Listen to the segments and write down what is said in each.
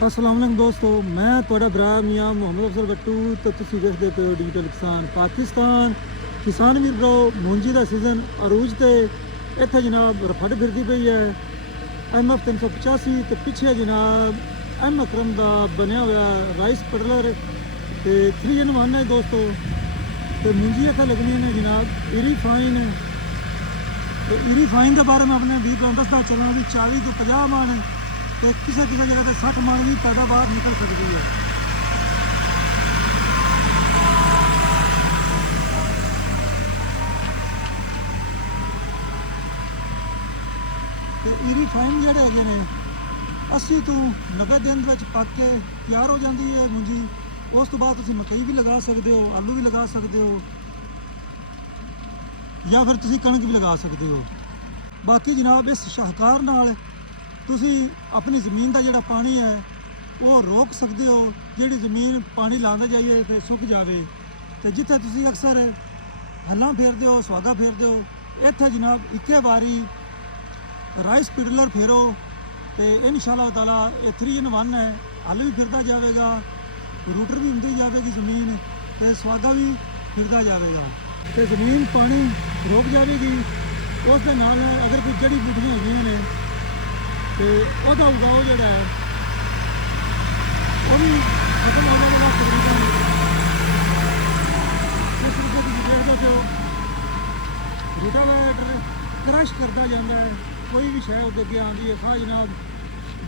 अस्सलाम वालेकुम दोस्तों, मैं ਤੁਹਾਡਾ ਭਰਾ ਮੀਆਂ ਮੁਹੰਮਦ ਅਫਜ਼ਲ ਬੱਟੂ ਤੇ ਤੁਸੀਂ ਦੇਖਦੇ ਪਏ ਹੋ ਡਿਜੀਟਲ ਕਿਸਾਨ ਪਾਕਿਸਤਾਨ। ਕਿਸਾਨ ਵੀਰ ਭਰਾ, ਮੂੰਜੀ ਦਾ ਸੀਜ਼ਨ ਅਰੂਜ ਤੇ ਇੱਥੇ ਜਨਾਬ ਰਫੜ ਫਿਰਦੀ ਪਈ ਹੈ MF 385 ਤੇ ਪਿੱਛੇ ਜਨਾਬ M ਅਕਰਮ ਦਾ ਬਣਿਆ ਹੋਇਆ ਰਾਈਸ ਪਡਲਰ ਤੇ 3 in 1 ਹੈ ਦੋਸਤੋ। ਤੇ ਮੂੰਜੀ ਇੱਥੇ ਲੱਗਣੀਆਂ ਨੇ ਜਨਾਬ ਇਰੀ ਫਾਈਨ। ਤੇ ਇਰੀ ਫਾਈਨ ਦੇ ਬਾਰੇ ਮੈਂ ਆਪਣੇ ਵੀਰ ਨੂੰ ਦੱਸਦਾ ਚੱਲਾਂ ਵੀ 40 ਤੋਂ 50 ਮਣ ਤੇ ਕਿਸੇ ਜਗ੍ਹਾ ਤੇ 60 ਮਣ ਵੀ ਪੈਦਾਵਾਰ ਨਿਕਲ ਸਕਦੀ ਹੈ। ਤੇ ਇਰੀ ਫਾਈਨ ਜਿਹੜੇ ਹੈਗੇ ਨੇ 80 ਤੋਂ 90 ਦਿਨ ਵਿੱਚ ਪੱਕ ਕੇ ਤਿਆਰ ਹੋ ਜਾਂਦੀ ਹੈ ਮੂੰਜੀ। ਉਸ ਤੋਂ ਬਾਅਦ ਤੁਸੀਂ ਮਕਈ ਵੀ ਲਗਾ ਸਕਦੇ ਹੋ, ਆਲੂ ਵੀ ਲਗਾ ਸਕਦੇ ਹੋ ਜਾਂ ਫਿਰ ਤੁਸੀਂ ਕਣਕ ਵੀ ਲਗਾ ਸਕਦੇ ਹੋ। ਬਾਕੀ ਜਨਾਬ ਇਸ ਸ਼ਾਹਕਾਰ ਨਾਲ ਤੁਸੀਂ ਆਪਣੀ ਜ਼ਮੀਨ ਦਾ ਜਿਹੜਾ ਪਾਣੀ ਹੈ ਉਹ ਰੋਕ ਸਕਦੇ ਹੋ। ਜਿਹੜੀ ਜ਼ਮੀਨ ਪਾਣੀ ਲਾਉਂਦਾ ਜਾਈਏ ਤੇ ਸੁੱਕ ਜਾਵੇ ਤੇ ਜਿੱਥੇ ਤੁਸੀਂ ਅਕਸਰ ਹੱਲਾਂ ਫੇਰਦੇ ਹੋ, ਸੁਹਾਗਾ ਫੇਰਦੇ ਹੋ, ਇੱਥੇ ਜਨਾਬ ਇੱਕੇ ਵਾਰੀ ਰਾਈਸ ਪਿਡਲਰ ਫੇਰੋ ਤੇ ਇਨਸ਼ਾਅੱਲਾ ਤਾਲਾ ਇਹ 3 in 1 ਹੈ। ਹੱਲ ਵੀ ਫਿਰਦਾ ਜਾਵੇਗਾ, ਰੂਟਰ ਵੀ ਹੁੰਦੀ ਜਾਵੇਗੀ ਜ਼ਮੀਨ ਤੇ ਸੁਹਾਗਾ ਵੀ ਫਿਰਦਾ ਜਾਵੇਗਾ ਤੇ ਜ਼ਮੀਨ ਪਾਣੀ ਰੋਕ ਜਾਵੇਗੀ। ਉਸ ਦੇ ਨਾਲ ਅਗਰ ਕੋਈ ਜੜੀ ਬੂਟੀਆਂ ਹੋਈਆਂ ਨੇ ਤੇ ਉਹਦਾ ਉਗਾਓ ਜਿਹੜਾ ਹੈ ਉਹ ਵੀ ਖਤਮ ਹੋ ਜਾਵੇਗਾ ਤਕਰੀਬਨ। ਇਸ ਰੂਪ ਵਿੱਚ ਦੇਖਦੇ ਹੋ ਰੂਟਾਵੇਟਰ ਕਰਸ਼ ਕਰਦਾ ਜਾਂਦਾ ਹੈ। ਕੋਈ ਵੀ ਸ਼ੈ ਉਹਦੇ ਅੱਗੇ ਆਉਂਦੀ ਹੈ, ਖਾ ਜਨਾਬ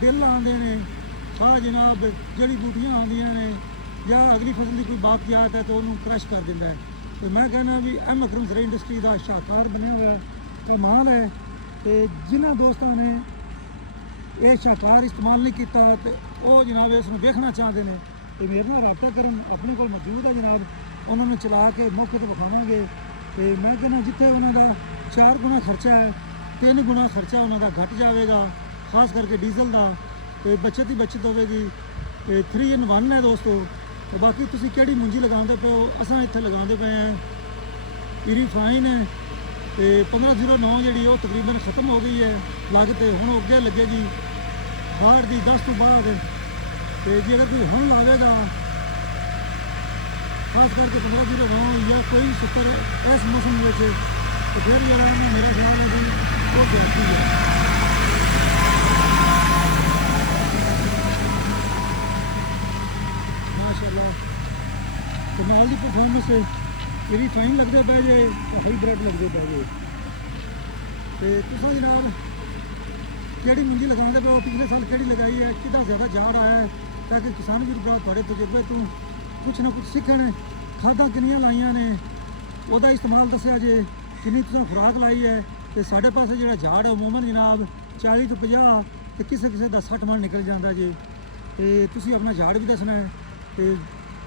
ਦਿਲ ਆਉਂਦੇ ਨੇ, ਖਾ ਜਨਾਬ ਜੜੀ ਬੂਟੀਆਂ ਆਉਂਦੀਆਂ ਨੇ ਜਾਂ ਅਗਲੀ ਫਸਲ ਦੀ ਕੋਈ ਬਾਕਿਆਤ ਹੈ ਤਾਂ ਉਹਨੂੰ ਕਰਸ਼ ਕਰ ਦਿੰਦਾ ਹੈ। ਤੇ ਮੈਂ ਕਹਿੰਦਾ ਵੀ M ਅਕਰਮ ਜ਼ਰਾ ਇੰਡਸਟਰੀ ਦਾ ਸ਼ਾਹਕਾਰ ਬਣਿਆ ਹੋਇਆ ਕਮਾਲ ਹੈ। ਤੇ ਜਿਨ੍ਹਾਂ ਦੋਸਤਾਂ ਨੇ ਇਹ ਸ਼ਾਹਕਾਰ ਇਸਤੇਮਾਲ ਨਹੀਂ ਕੀਤਾ ਤੇ ਉਹ ਜਨਾਬ ਇਸ ਨੂੰ ਵੇਖਣਾ ਚਾਹੁੰਦੇ ਨੇ ਤੇ ਮੇਰੇ ਨਾਲ ਰਾਬਤਾ ਕਰਨ। ਆਪਣੇ ਕੋਲ ਮੌਜੂਦ ਹੈ ਜਨਾਬ, ਉਹਨਾਂ ਨੂੰ ਚਲਾ ਕੇ ਮੌਕੇ ਤੇ ਵਿਖਾਵਾਂਗੇ। ਤੇ ਮੈਂ ਕਹਿੰਦਾ ਜਿੱਥੇ ਉਹਨਾਂ ਦਾ 4 ਗੁਣਾ ਖਰਚਾ ਹੈ 3 ਗੁਣਾ ਖਰਚਾ ਉਹਨਾਂ ਦਾ ਘਟ ਜਾਵੇਗਾ, ਖਾਸ ਕਰਕੇ ਡੀਜ਼ਲ ਦਾ, ਤੇ ਬੱਚਤ ਹੀ ਬੱਚਤ ਹੋਵੇਗੀ। ਤੇ 3 in 1 ਹੈ ਦੋਸਤੋ। ਤੇ ਬਾਕੀ ਤੁਸੀਂ ਕਿਹੜੀ ਮੂੰਜੀ ਲਗਾਉਂਦੇ ਪਏ ਹੋ, ਅਸਾਂ ਇੱਥੇ ਲਗਾਉਂਦੇ ਪਏ ਹਾਂ ਇਰੀ ਫਾਈਨ ਹੈ ਤੇ 1509 ਜਿਹੜੀ ਉਹ ਤਕਰੀਬਨ ਖਤਮ ਹੋ ਗਈ ਹੈ ਲੱਗ ਤੇ ਹੁਣ ਅੱਗੇ ਲੱਗੇਗੀ ਬਾਹਰ ਦੀ 10 ਤੋਂ ਬਾਅਦ। ਤੇ ਜੇ ਅਗਰ ਕੋਈ ਹੁਣ ਲਾਵੇਗਾ ਖਾਸ ਕਰਕੇ 1509 ਜਾਂ ਕੋਈ 70 ਇਸ ਮੌਸਮ ਵਿੱਚ ਤੇ ਫਿਰ ਜਿਹੜਾ ਮੇਰਾ ਖਿਆਲ ਹੈ ਵੀ ਉਹ ਗਰੰਟੀ ਹੈ। ਮਾਸ਼ਾਅੱਲਾ ਤੇ ਨਾਲ ਦੀ ਪਰਫਾਰਮੈਂਸ ਇਹਦੀ ਫਾਈਨ ਲੱਗਦੇ ਪਏ ਜੇ, ਹਾਈਬ੍ਰਿਡ ਲੱਗਦੇ ਪਏ ਜੇ। ਤੇ ਤੁਸੀਂ ਜਨਾਬ ਕਿਹੜੀ ਮੂੰਜੀ ਲਗਾਉਂਦੇ ਪਏ ਹੋ, ਪਿਛਲੇ ਸਾਲ ਕਿਹੜੀ ਲਗਾਈ ਹੈ, ਕਿਹਦਾ ਜ਼ਿਆਦਾ ਜ਼ਾਰ ਆਇਆ ਹੈ, ਤਾਂ ਕਿ ਕਿਸਾਨ ਵੀਰ ਭਰਾ ਤੁਹਾਡੇ ਤਜਰਬੇ ਤੋਂ ਕੁਛ ਨਾ ਕੁਛ ਸਿੱਖਣ। ਖਾਦਾਂ ਕਿੰਨੀਆਂ ਲਾਈਆਂ ਨੇ ਉਹਦਾ ਇਸਤੇਮਾਲ ਦੱਸਿਆ ਜੇ, ਕਿੰਨੀ ਤੁਸੀਂ ਖੁਰਾਕ ਲਾਈ ਹੈ। ਤੇ ਸਾਡੇ ਪਾਸੇ ਜਿਹੜਾ ਝਾੜ ਹੈ ਉਮੂਮਨ ਜਨਾਬ 40 ਤੋਂ 50 ਤੇ ਕਿਸੇ ਦਾ 60 ਮਣ ਨਿਕਲ ਜਾਂਦਾ ਜੇ। ਤੇ ਤੁਸੀਂ ਆਪਣਾ ਝਾੜ ਵੀ ਦੱਸਣਾ ਹੈ ਤੇ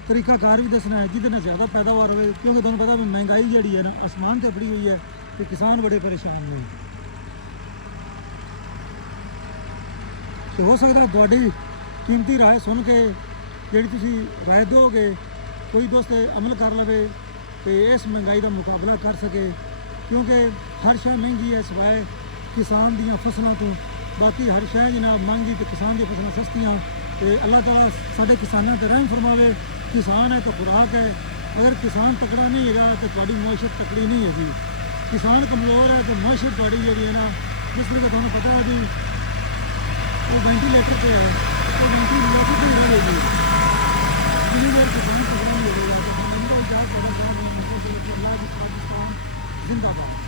ਤਰੀਕਾਕਾਰ ਵੀ ਦੱਸਣਾ ਹੈ ਜਿਹਦੇ ਨਾਲ ਜ਼ਿਆਦਾ ਪੈਦਾਵਾਰ ਹੋਵੇ, ਕਿਉਂਕਿ ਤੁਹਾਨੂੰ ਪਤਾ ਵੀ ਮਹਿੰਗਾਈ ਜਿਹੜੀ ਹੈ ਨਾ ਅਸਮਾਨ ਤੇ ਪੜੀ ਹੋਈ ਹੈ ਤੇ ਕਿਸਾਨ ਬੜੇ ਪਰੇਸ਼ਾਨ ਨੇ। ਤੇ ਹੋ ਸਕਦਾ ਤੁਹਾਡੀ ਕੀਮਤੀ ਰਾਏ ਸੁਣ ਕੇ ਜਿਹੜੀ ਤੁਸੀਂ ਰਾਏ ਦਿਓਗੇ ਕੋਈ ਦੋਸਤ ਅਮਲ ਕਰ ਲਵੇ ਤੇ ਇਸ ਮਹਿੰਗਾਈ ਦਾ ਮੁਕਾਬਲਾ ਕਰ ਸਕੇ, ਕਿਉਂਕਿ ਹਰ ਸ਼ੈ ਮਹਿੰਗੀ ਹੈ ਸਿਵਾਏ ਕਿਸਾਨ ਦੀਆਂ ਫਸਲਾਂ ਤੋਂ। ਬਾਕੀ ਹਰ ਸ਼ੈ ਜਨਾਬ ਮਹਿੰਗੀ ਤੇ ਕਿਸਾਨ ਦੀਆਂ ਫਸਲਾਂ ਸਸਤੀਆਂ। ਤੇ ਅੱਲਾਹ ਤਾਲਾ ਸਾਡੇ ਕਿਸਾਨਾਂ ਤੇ ਰਹਿਮ ਫਰਮਾਵੇ। ਕਿਸਾਨ ਹੈ ਤਾਂ ਖੁਰਾਕ ਹੈ, ਅਗਰ ਕਿਸਾਨ ਤਕੜਾ ਨਹੀਂ ਹੈਗਾ ਤਾਂ ਤੁਹਾਡੀ ਮੁਆਸ਼ਤ ਤਕੜੀ ਨਹੀਂ ਹੈਗੀ। ਕਿਸਾਨ ਕਮਜ਼ੋਰ ਹੈ ਤਾਂ ਮੁਆਸ਼ਤ ਤੁਹਾਡੀ ਜਿਹੜੀ ਹੈ ਨਾ, ਜਿਸ ਤਰ੍ਹਾਂ ਤੁਹਾਨੂੰ ਪਤਾ ਹੈ ਵੀ ਉਹ ਵੈਂਟੀਲੇਟਰ ਤੇ ਹੈ तो वैंटीलेटर पे रहेगी जितनी देर किसान खत्म नहीं होगा तो हम इनका इजाज़त अल्लाह पाकिस्तान जिंदाबाद।